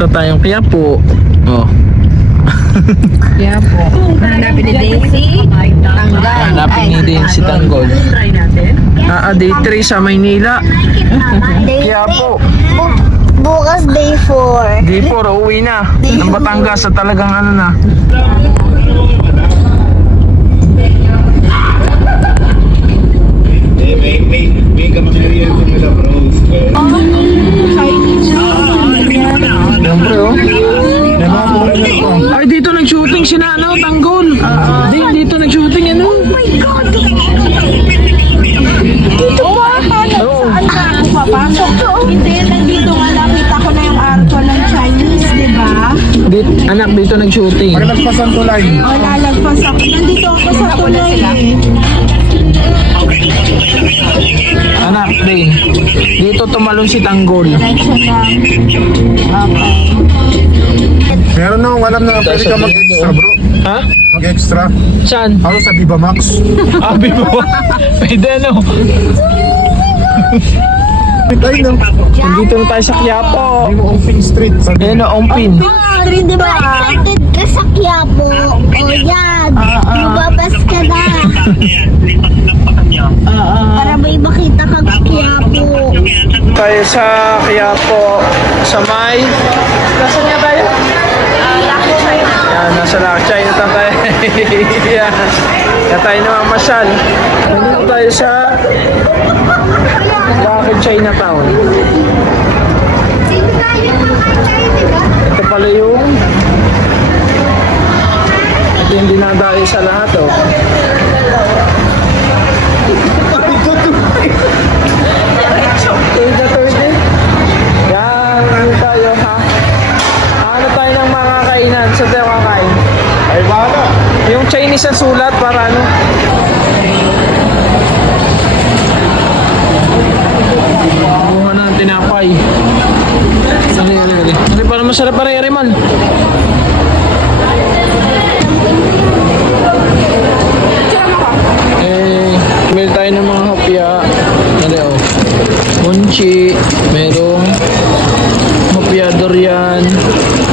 punta tayong Quiapo. Oh. Kaya po. Hanapin ni Daisy. Tanggal. Hanapin ni din si Tanggol. Try natin. Ah, ah, day 3 sa Maynila. Quiapo. Bu- bukas day 4. Day 4, uwi na. Ng Batangas sa talagang ano na. Dito nag-shooting si Nano, Tanggol. Di, dito nag-shooting, ano? Oh my God! Dito ba? Oo. Saan ka papasok? Hindi, nandito nga nakita ko na yung arko ng Chinese, di ba? Di, anak, dito nag-shooting. Nagpasan ko lang. O lalagpas ako. Nandito ako sa tuloy eh. Anak, din. Dito tumalon si Tanggol. Diretso lang. Okay. Meron na akong alam na pwede ka mag-extra bro. Ha? Mag-extra. Saan? Ako sa Viva Max. Abi mo. Pwede ano? Ay, no. Nandito na tayo sa Quiapo. Hindi mo Omping Street. Sa Ayan o, Ompin. Sorry, di ba? Excited ka sa Quiapo. O yan. Lumabas ka na. Para may makita kang Quiapo. Tayo sa Quiapo. Sa may... Lac Chinatown tayo. Yan. Kaya tayo naman masyal. Nandito tayo sa Bakit Chinatown. Ito pala yung ito yung dinadayo sa lahat oh. Yung Chinese na sulat para ano? Buha na ang tinapay. Dali, dali, dali. Dali, para masarap pa rin, man. Eh, meron tayo ng mga hopya. Dali, oh. Munchi, merong hopya durian,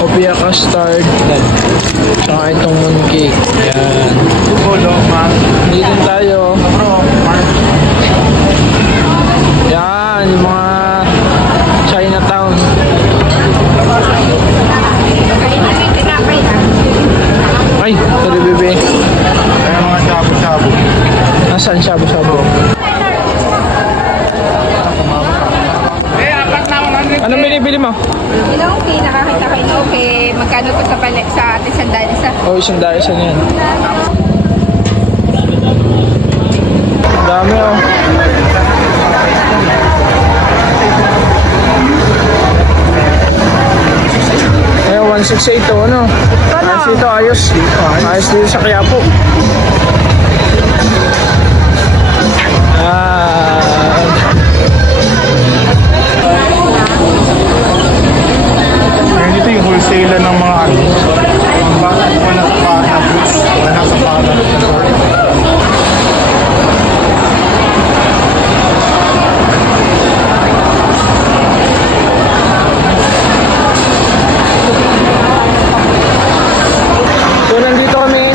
hopya custard, tsaka itong mooncake. Yan. Bolo, man. Dito tayo. Bro, man. Yan, yung mga Chinatown. Ay, sorry bebe. Ay, mga shabu-shabu. Nasaan shabu-shabu? Anong binibili mo? Inoki, nakakita ko inoki. Magkano po sa, pala, sa ating sandali sa Oh, isang dahil sa yan. Dami oh. Eh, 168 to, ano? Ayos dito, ayos. Ayos dito sa Quiapo.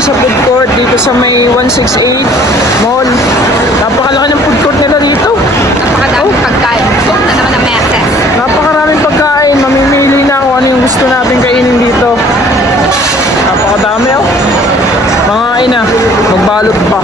Sa food court dito sa may 168 mall. Napakalaki ng food court nila dito. Napakadaming pagkain. Gusto na naman ang meses. Napakaraming pagkain. Mamimili na kung ano yung gusto natin kainin dito. Napakadami oh. Mga ina, magbalot pa.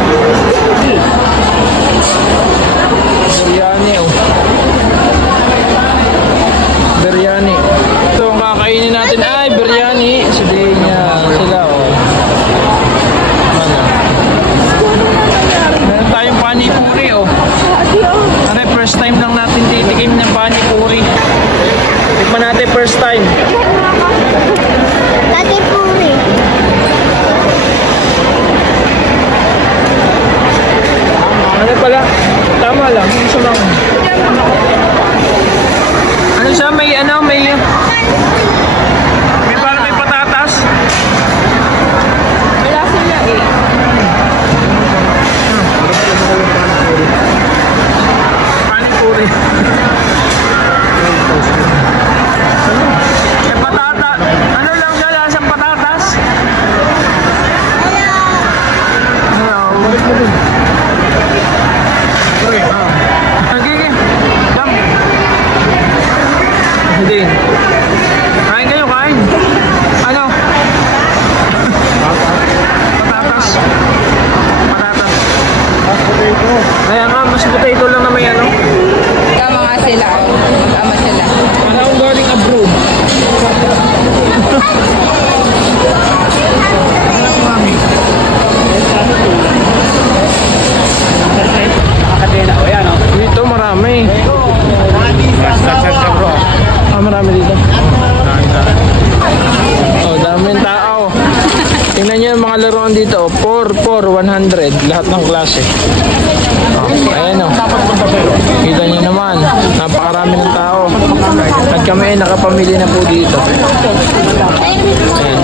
Tama lang. Yung sumang. Ano siya? May... Kaya nga, mas potato lang na may ano. Tama nga sila. Tama sila. Para akong galing abroad. Dito marami. Sa chat bro. Ah, marami dito. meron dito 4, 4, 100 lahat ng klase. Oh, ayan o kita nyo naman napakarami ng tao. At kami ay nakapamili na po dito. Ayan.